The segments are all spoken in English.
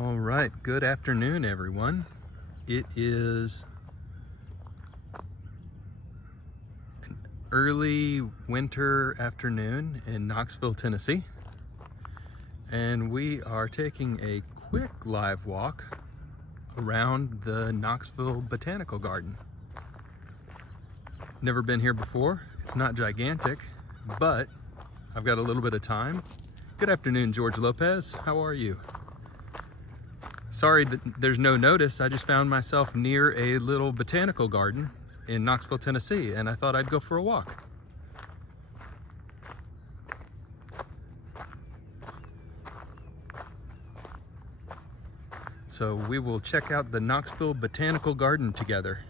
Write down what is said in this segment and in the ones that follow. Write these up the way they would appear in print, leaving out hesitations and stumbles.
All right, good afternoon, everyone. It is an early winter afternoon in Knoxville, Tennessee, and we are taking a quick live walk around the Knoxville Botanical Garden. Never been here before. It's not gigantic, but I've got a little bit of time. Good afternoon, George Lopez. How are you? Sorry that there's no notice. I just found myself near a little botanical garden in Knoxville, Tennessee, and I thought I'd go for a walk. So we will check out the Knoxville Botanical Garden together.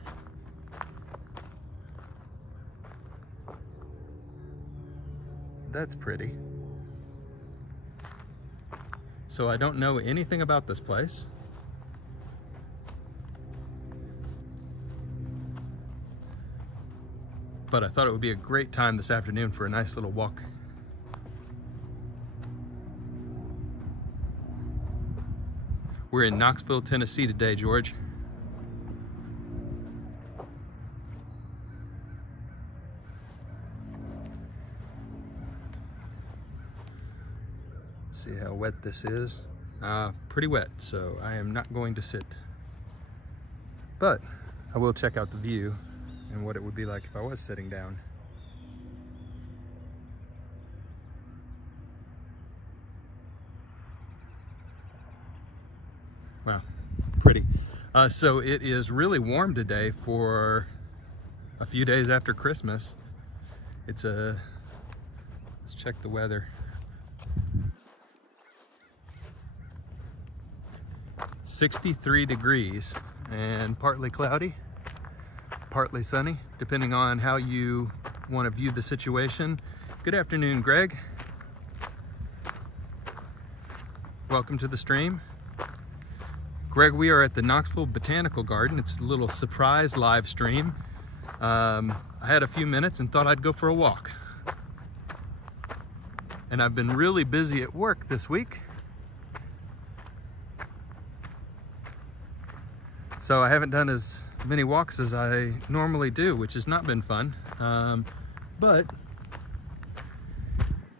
That's pretty. So I don't know anything about this place. But I thought it would be a great time this afternoon for a nice little walk. We're in Knoxville, Tennessee today, George. See how wet this is? Pretty wet, so I am not going to sit. But I will check out the view and what it would be like if I was sitting down. Wow, pretty. So it is really warm today for a few days after Christmas. Let's check the weather. 63 degrees and partly cloudy, partly sunny, depending on how you want to view the situation. Good afternoon, Greg. Welcome to the stream. Greg, we are at the Knoxville Botanical Garden. It's a little surprise live stream. I had a few minutes and thought I'd go for a walk. And I've been really busy at work this week. So I haven't done as many walks as I normally do, which has not been fun. But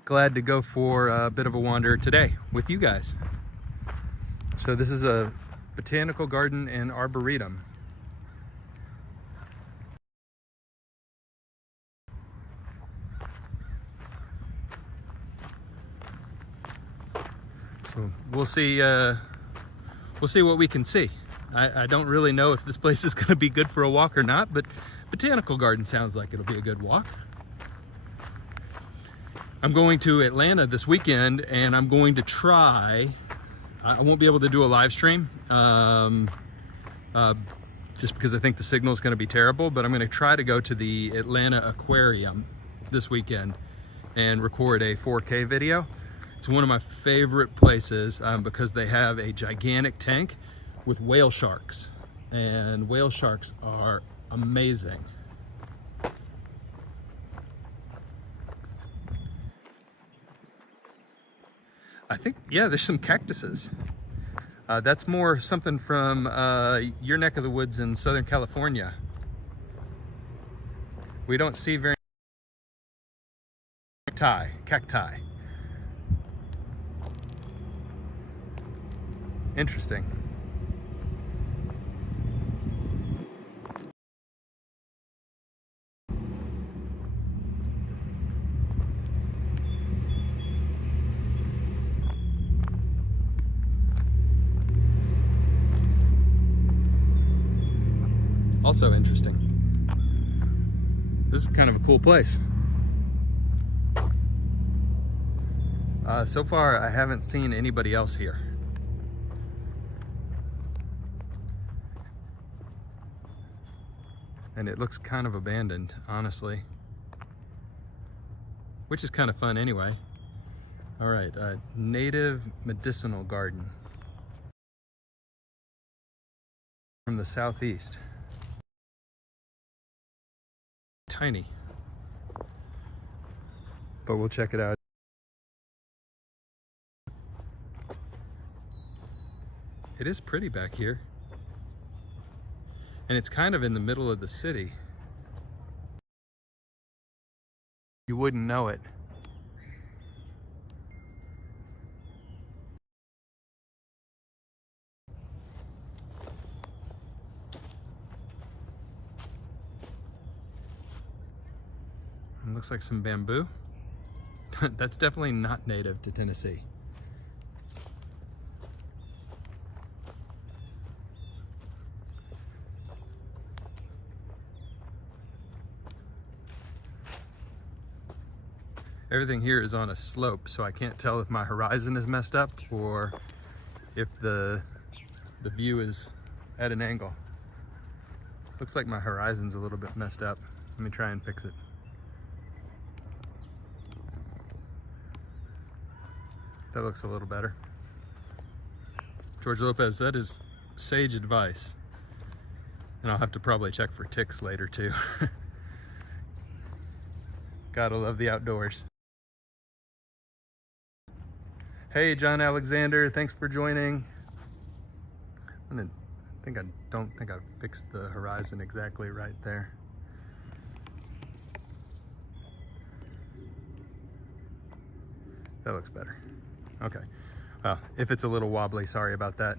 glad to go for a bit of a wander today with you guys. So this is a botanical garden and arboretum. So we'll see what we can see. I don't really know if this place is going to be good for a walk or not, but botanical garden sounds like it'll be a good walk. I'm going to Atlanta this weekend, and I'm going to try. I won't be able to do a live stream just because I think the signal is going to be terrible, but I'm going to try to go to the Atlanta Aquarium this weekend and record a 4K video. It's one of my favorite places because they have a gigantic tank with whale sharks, and whale sharks are amazing. I think, yeah, there's some cactuses. That's more something from your neck of the woods in Southern California. We don't see very cacti. Interesting. Also interesting. This is kind of a cool place. So far, I haven't seen anybody else here. And it looks kind of abandoned, honestly. Which is kind of fun anyway. All right, native medicinal garden from the southeast. Tiny, but we'll check it out. It is pretty back here. And it's kind of in the middle of the city. You wouldn't know it. It looks like some bamboo. That's definitely not native to Tennessee. Everything here is on a slope, so I can't tell if my horizon is messed up or if the view is at an angle. Looks like my horizon's a little bit messed up. Let me try and fix it. That looks a little better. George Lopez, that is sage advice. And I'll have to probably check for ticks later too. Gotta love the outdoors. Hey, John Alexander, thanks for joining. I don't think I fixed the horizon exactly right there. That looks better. Okay. Well, if it's a little wobbly, sorry about that.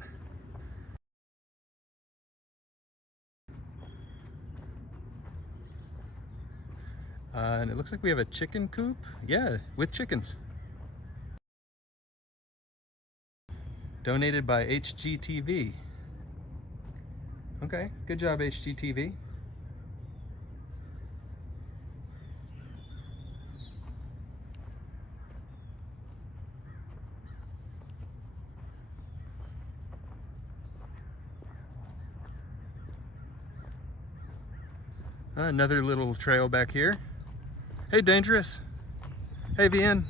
And it looks like we have a chicken coop. Yeah, with chickens. Donated by HGTV. Okay, good job, HGTV. Another little trail back here. Hey, Dangerous. Hey, VN.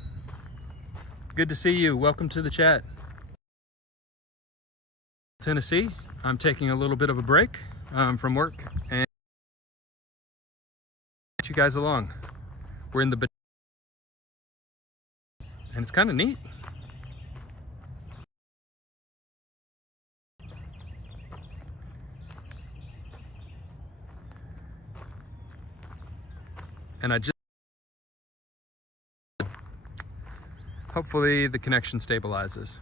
Good to see you. Welcome to the chat. Tennessee. I'm taking a little bit of a break from work and get you guys along. We're in the and it's kind of neat. And I just hopefully the connection stabilizes.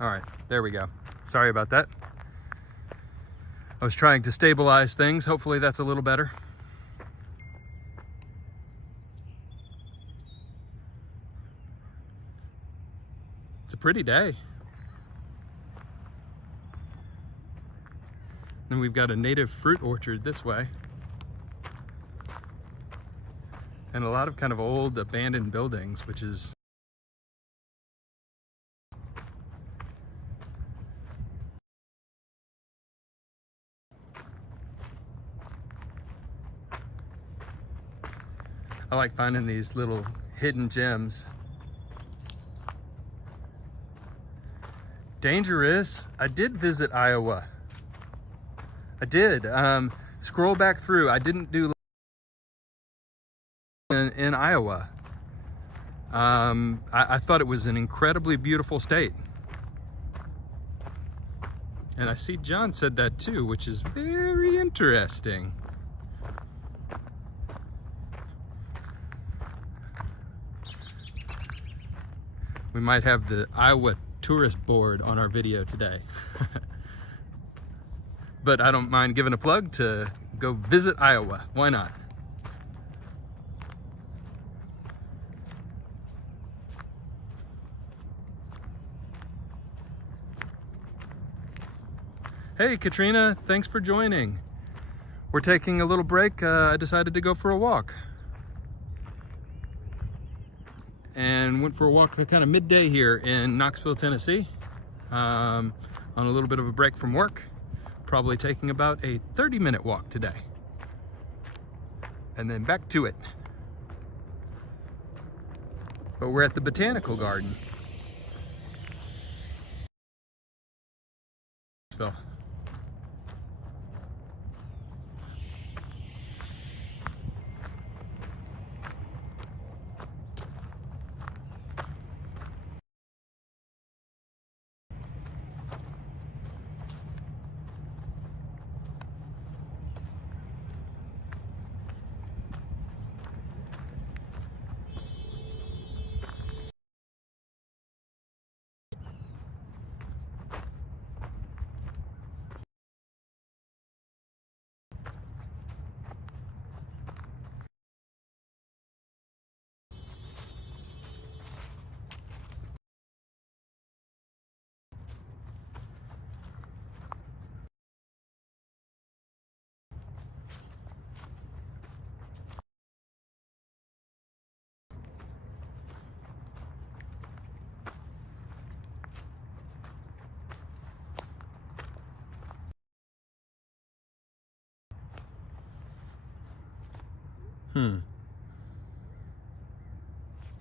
All right, there we go. Sorry about that. I was trying to stabilize things. Hopefully that's a little better. It's a pretty day. And we've got a native fruit orchard this way. And a lot of kind of old abandoned buildings, which is I like finding these little hidden gems. Dangerous. I did visit Iowa. I did. Scroll back through. I didn't do in Iowa. I thought it was an incredibly beautiful state. And I see John said that too, which is very interesting. We might have the Iowa tourist board on our video today. But I don't mind giving a plug to go visit Iowa. Why not? Hey, Katrina, thanks for joining. We're taking a little break. I decided to go for a walk. and went for a walk kind of midday here in Knoxville, Tennessee, on a little bit of a break from work. Probably taking about a 30-minute walk today. And then back to it. But we're at the botanical garden.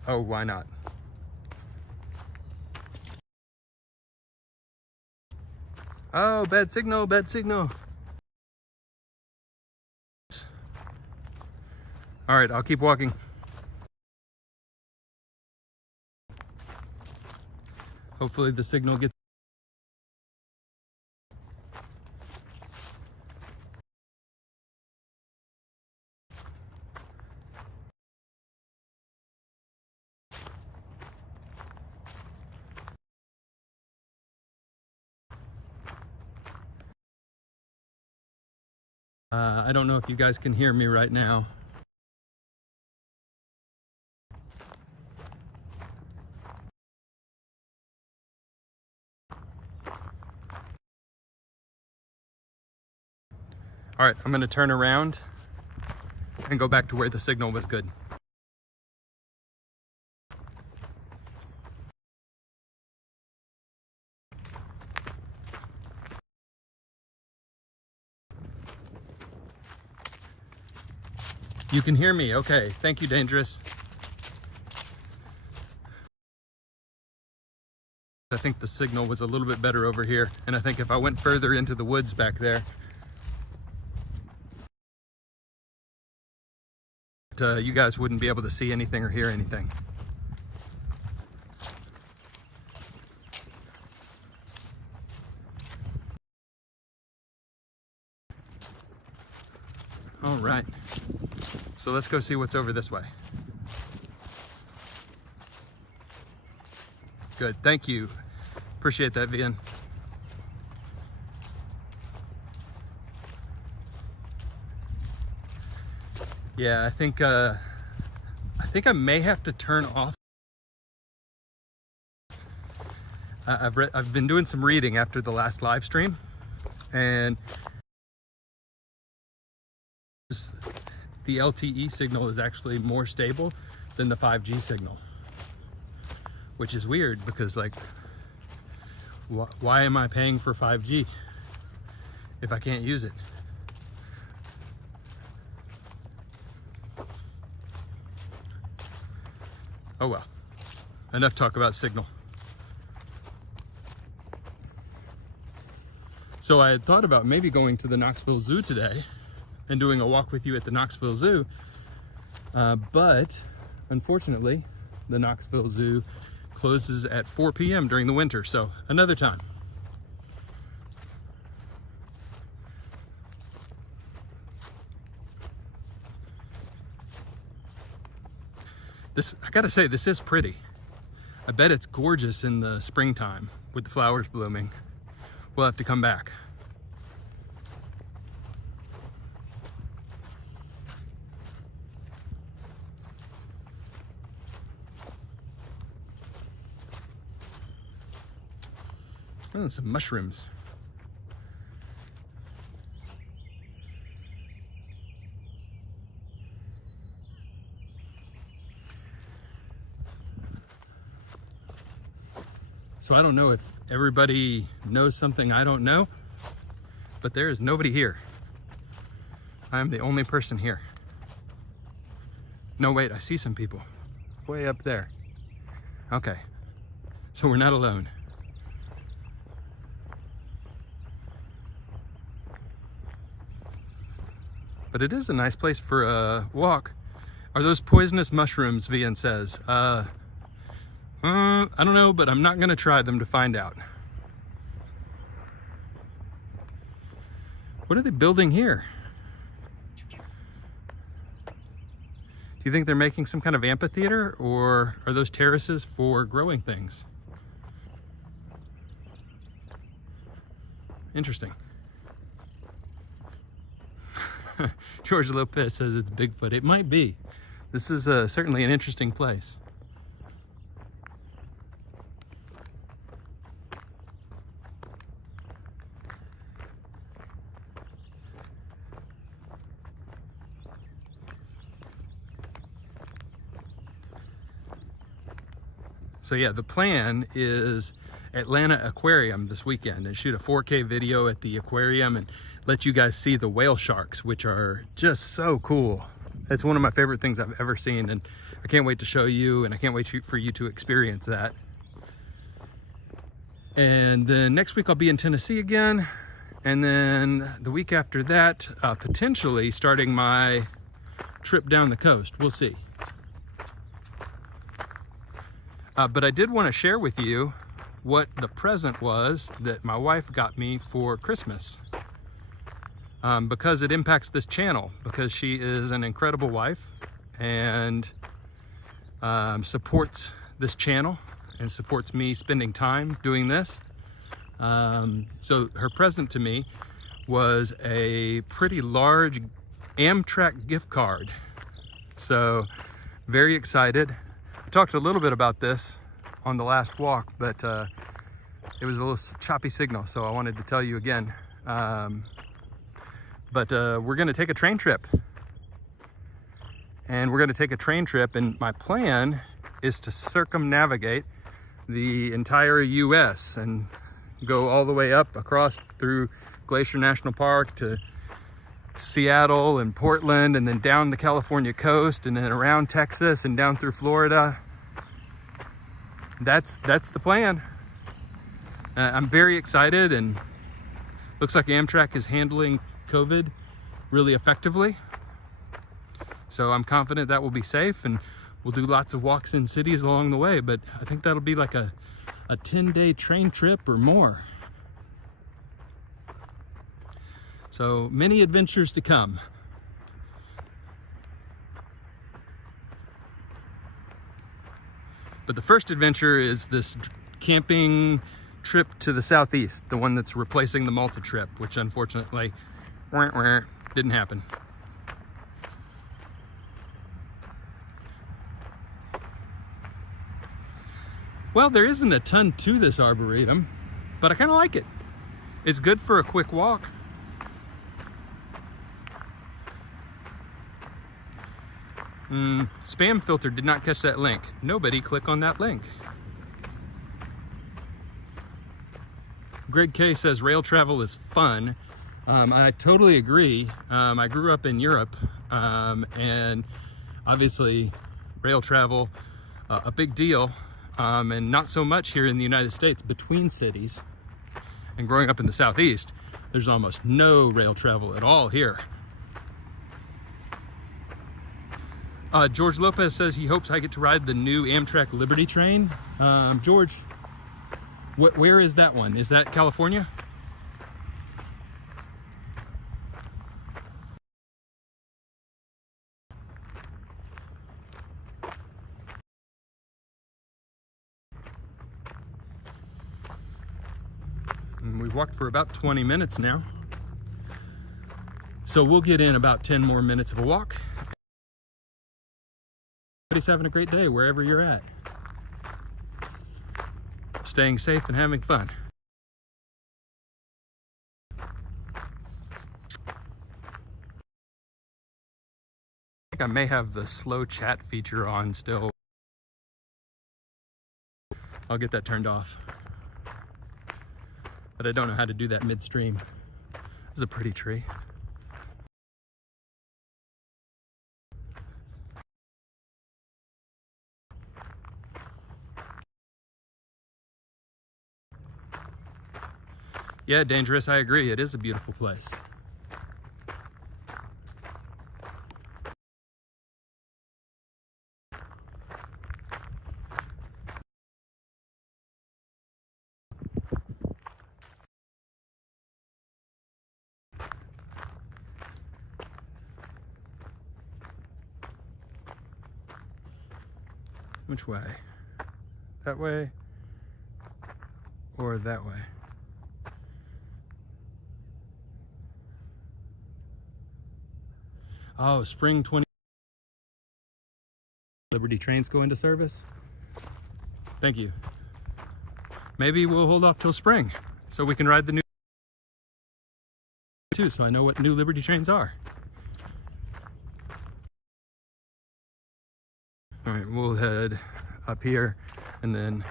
Oh, why not? Oh, bad signal, bad signal. All right, I'll keep walking. Hopefully the signal gets... I don't know if you guys can hear me right now. All right, I'm gonna turn around and go back to where the signal was good. You can hear me, okay. Thank you, Dangerous. I think the signal was a little bit better over here, and I think if I went further into the woods back there, you guys wouldn't be able to see anything or hear anything. All right, so let's go see what's over this way. Good, thank you. Appreciate that, Vian. Yeah, I think I may have to turn off. I've been doing some reading after the last live stream, and the LTE signal is actually more stable than the 5G signal, which is weird because, like, why am I paying for 5G if I can't use it? Oh well, enough talk about signal. So I had thought about maybe going to the Knoxville Zoo today and doing a walk with you at the Knoxville Zoo, but unfortunately the Knoxville Zoo closes at 4 p.m. during the winter, so another time. I gotta say, this is pretty. I bet it's gorgeous in the springtime with the flowers blooming. We'll have to come back. Oh, some mushrooms. So I don't know if everybody knows something I don't know, but there is nobody here. I am the only person here. No, wait, I see some people way up there. Okay, so we're not alone. But it is a nice place for a walk. Are those poisonous mushrooms, Vian says? I don't know, but I'm not gonna try them to find out. What are they building here? Do you think they're making some kind of amphitheater, or are those terraces for growing things? Interesting. George Lopez says it's Bigfoot. It might be. This is certainly an interesting place. So yeah, the plan is Atlanta Aquarium this weekend and shoot a 4K video at the aquarium and let you guys see the whale sharks, which are just so cool. It's one of my favorite things I've ever seen, and I can't wait to show you, and I can't wait for you to experience that. And then next week I'll be in Tennessee again, and then the week after that, potentially starting my trip down the coast. We'll see. But I did want to share with you what the present was that my wife got me for Christmas. Because it impacts this channel, because she is an incredible wife and supports this channel and supports me spending time doing this. So her present to me was a pretty large Amtrak gift card. So very excited. I talked a little bit about this on the last walk, but it was a little choppy signal, so I wanted to tell you again. But we're gonna take a train trip. And we're gonna take a train trip, and my plan is to circumnavigate the entire US and go all the way up across through Glacier National Park to Seattle and Portland, and then down the California coast, and then around Texas and down through Florida. That's the plan. I'm very excited, and looks like Amtrak is handling COVID really effectively. So I'm confident that will be safe, and we'll do lots of walks in cities along the way, but I think that'll be like a 10-day train trip or more. So many adventures to come. But the first adventure is this camping trip to the southeast, the one that's replacing the Malta trip, which unfortunately didn't happen. Well, there isn't a ton to this arboretum, but I kind of like it. It's good for a quick walk. Spam filter did not catch that link. Nobody click on that link. Greg K says rail travel is fun. I totally agree. I grew up in Europe, and obviously rail travel, a big deal, and not so much here in the United States between cities. And growing up in the Southeast, there's almost no rail travel at all here. George Lopez says he hopes I get to ride the new Amtrak Liberty train. George, where is that one? Is that California? And we've walked for about 20 minutes now. So we'll get in about 10 more minutes of a walk. Everybody's having a great day wherever you're at. Staying safe and having fun. I think I may have the slow chat feature on still. I'll get that turned off. but I don't know how to do that midstream. This is a pretty tree. Yeah, Dangerous, I agree. It is a beautiful place. Which way? That way or that way? Oh, spring 20. Liberty trains go into service? Thank you. Maybe we'll hold off till spring so we can ride the new too, so I know what new Liberty trains are. All right, we'll head up here and then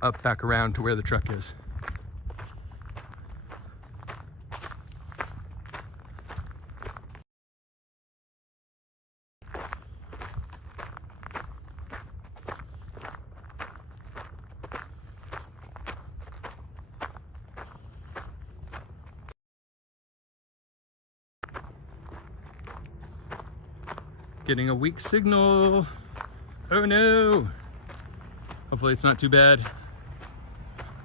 up back around to where the truck is. Getting a weak signal. Oh no. Hopefully it's not too bad.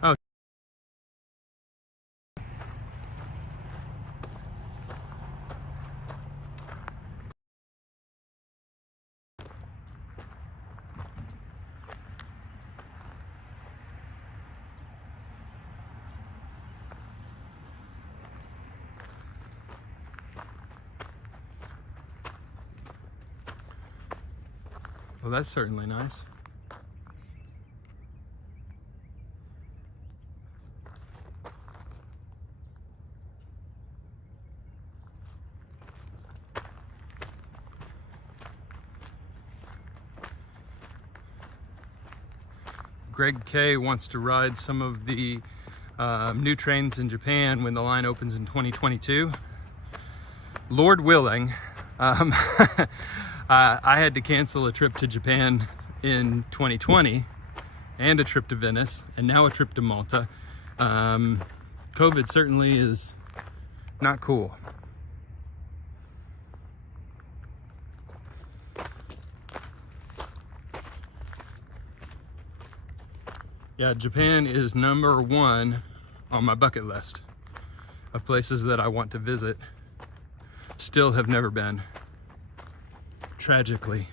Oh. Well, that's certainly nice. Greg K wants to ride some of the new trains in Japan when the line opens in 2022. Lord willing. I had to cancel a trip to Japan in 2020 and a trip to Venice and now a trip to Malta. COVID certainly is not cool. Yeah, Japan is #1 on my bucket list of places that I want to visit. Still have never been. Tragically.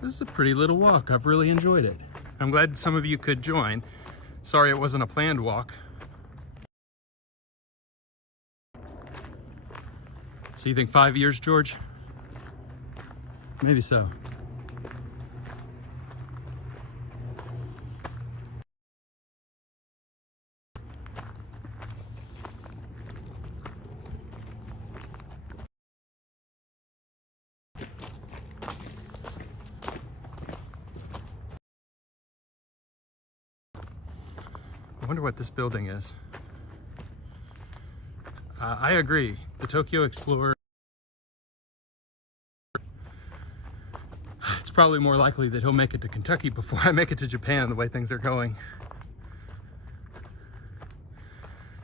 This is a pretty little walk. I've really enjoyed it. I'm glad some of you could join. Sorry it wasn't a planned walk. So you think 5 years, George? Maybe so. I wonder what this building is. I agree. The Tokyo Explorer. It's probably more likely that he'll make it to Kentucky before I make it to Japan, the way things are going.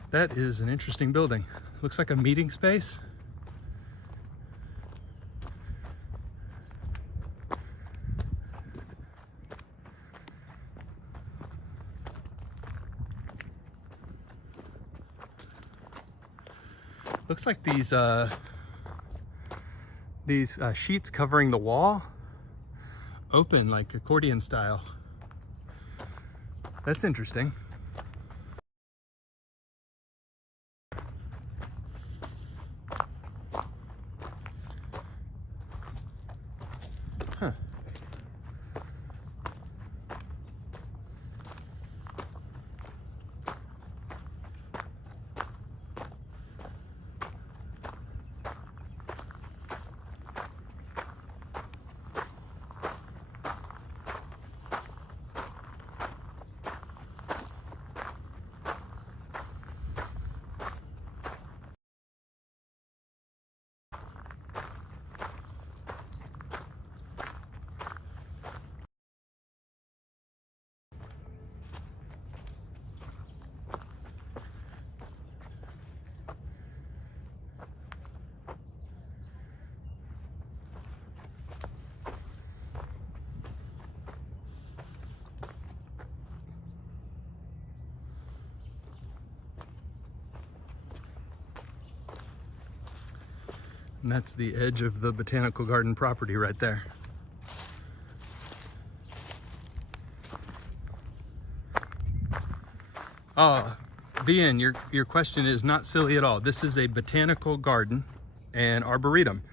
That is an interesting building. Looks like a meeting space. Looks like these sheets covering the wall open like accordion style. That's interesting. And that's the edge of the botanical garden property right there. Oh, BN, your question is not silly at all. This is a botanical garden and arboretum.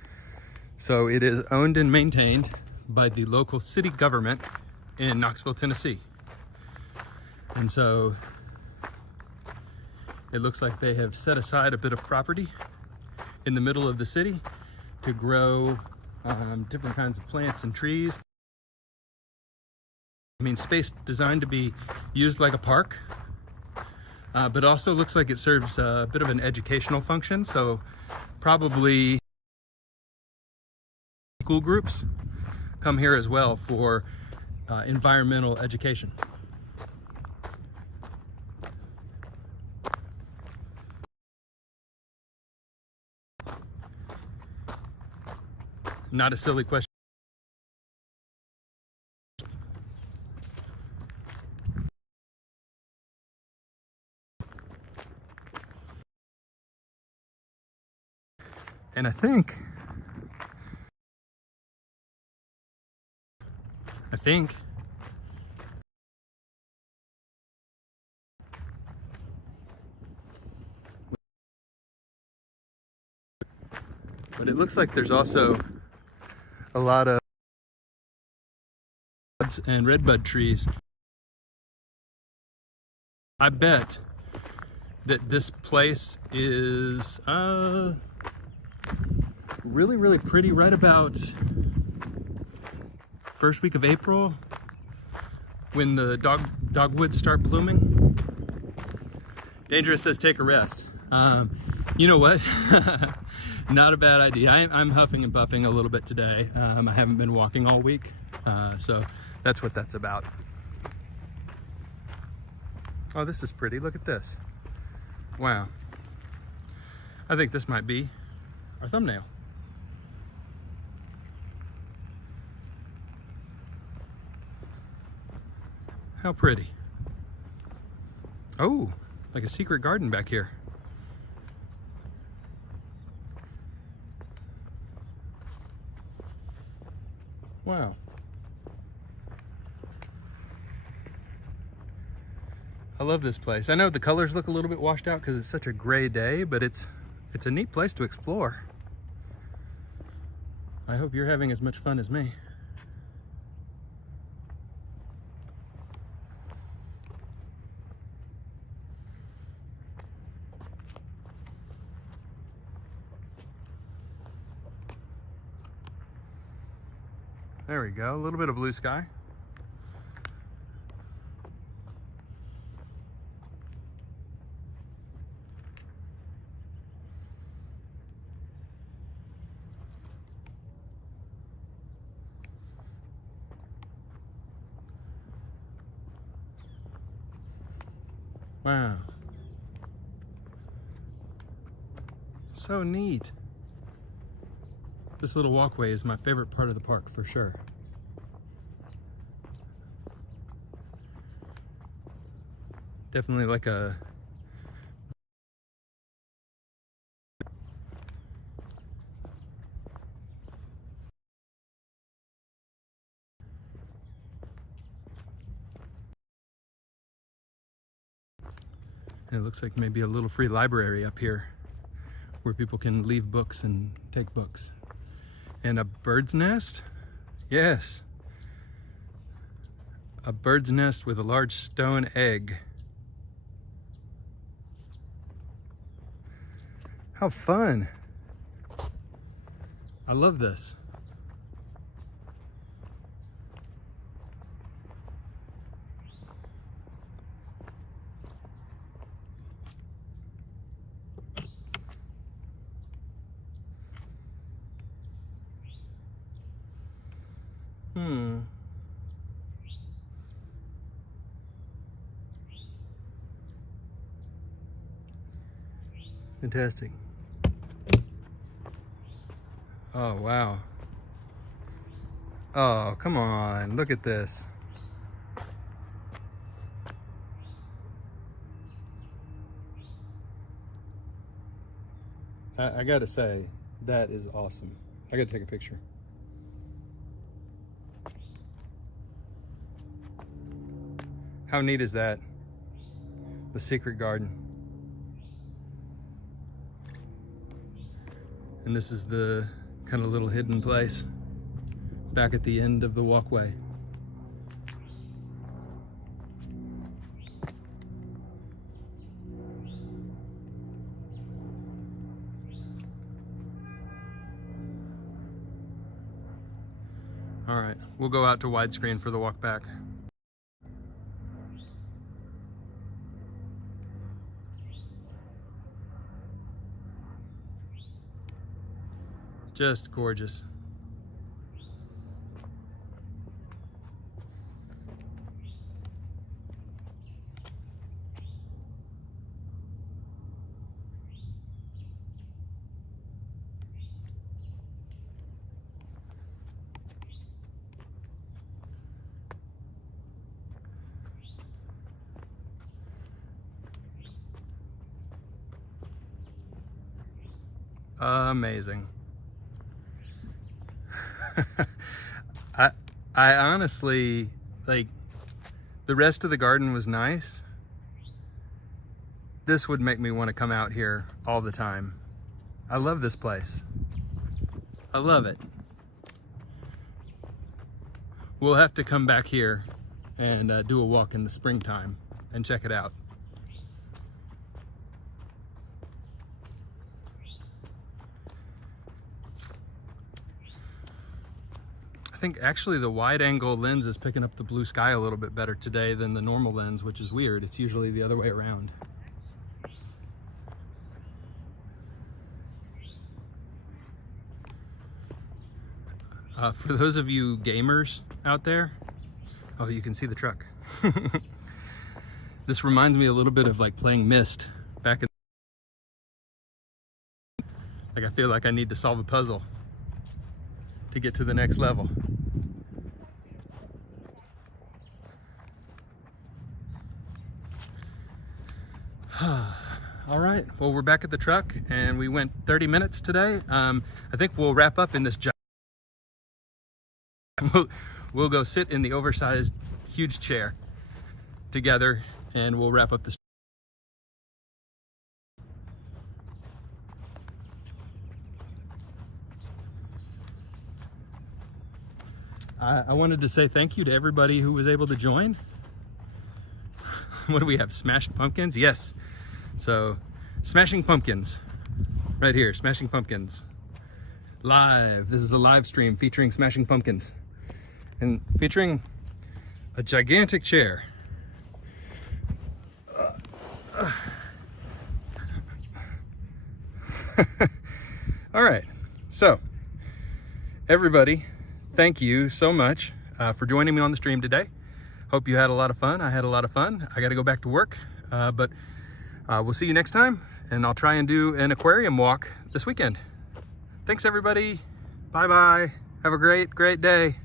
So it is owned and maintained by the local city government in Knoxville, Tennessee. And so it looks like they have set aside a bit of property in the middle of the city to grow different kinds of plants and trees. I mean, space designed to be used like a park, but also looks like it serves a bit of an educational function. So probably school groups come here as well for environmental education. Not a silly question. And I think but it looks like there's also a lot of buds and redbud trees. I bet that this place is really, really pretty right about first week of April when the dogwoods start blooming. Dangerous says take a rest. You know what? Not a bad idea. I'm huffing and puffing a little bit today. I haven't been walking all week, so that's what that's about. Oh, this is pretty. Look at this. Wow. I think this might be our thumbnail. How pretty. Oh, like a secret garden back here. Wow. I love this place. I know the colors look a little bit washed out because it's such a gray day, but it's a neat place to explore. I hope you're having as much fun as me. There we go, a little bit of blue sky. Wow. So neat. This little walkway is my favorite part of the park for sure. Definitely like a it looks like maybe a little free library up here where people can leave books and take books. And a bird's nest? Yes. A bird's nest with a large stone egg. How fun. I love this. Fantastic. Oh, wow. Oh, come on. Look at this. I gotta say, That is awesome. I gotta take a picture. How neat is that? The secret garden. And this is the kind of little hidden place back at the end of the walkway. All right, we'll go out to widescreen for the walk back. Just gorgeous. Amazing. I honestly, like, the rest of the garden was nice. This would make me want to come out here all the time. I love this place. I love it. We'll have to come back here and do a walk in the springtime and check it out. I think actually the wide angle lens is picking up the blue sky a little bit better today than the normal lens, which is weird. It's usually the other way around. For those of you gamers out there, oh, you can see the truck. This reminds me a little bit of like playing Myst back in, like I feel like I need to solve a puzzle to get to the next level. All right, well, we're back at the truck and we went 30 minutes today. I think we'll wrap up in this giant. We'll go sit in the oversized huge chair together and we'll wrap up this. I wanted to say thank you to everybody who was able to join. What do we have? Smashed pumpkins? Yes. So, Smashing Pumpkins. Right here, Smashing Pumpkins. Live. This is a live stream featuring Smashing Pumpkins. And featuring a gigantic chair. All right. So, everybody, thank you so much for joining me on the stream today. Hope you had a lot of fun. I had a lot of fun. I got to go back to work, but we'll see you next time, and I'll try and do an aquarium walk this weekend. Thanks, everybody. Bye-bye. Have a great, great day.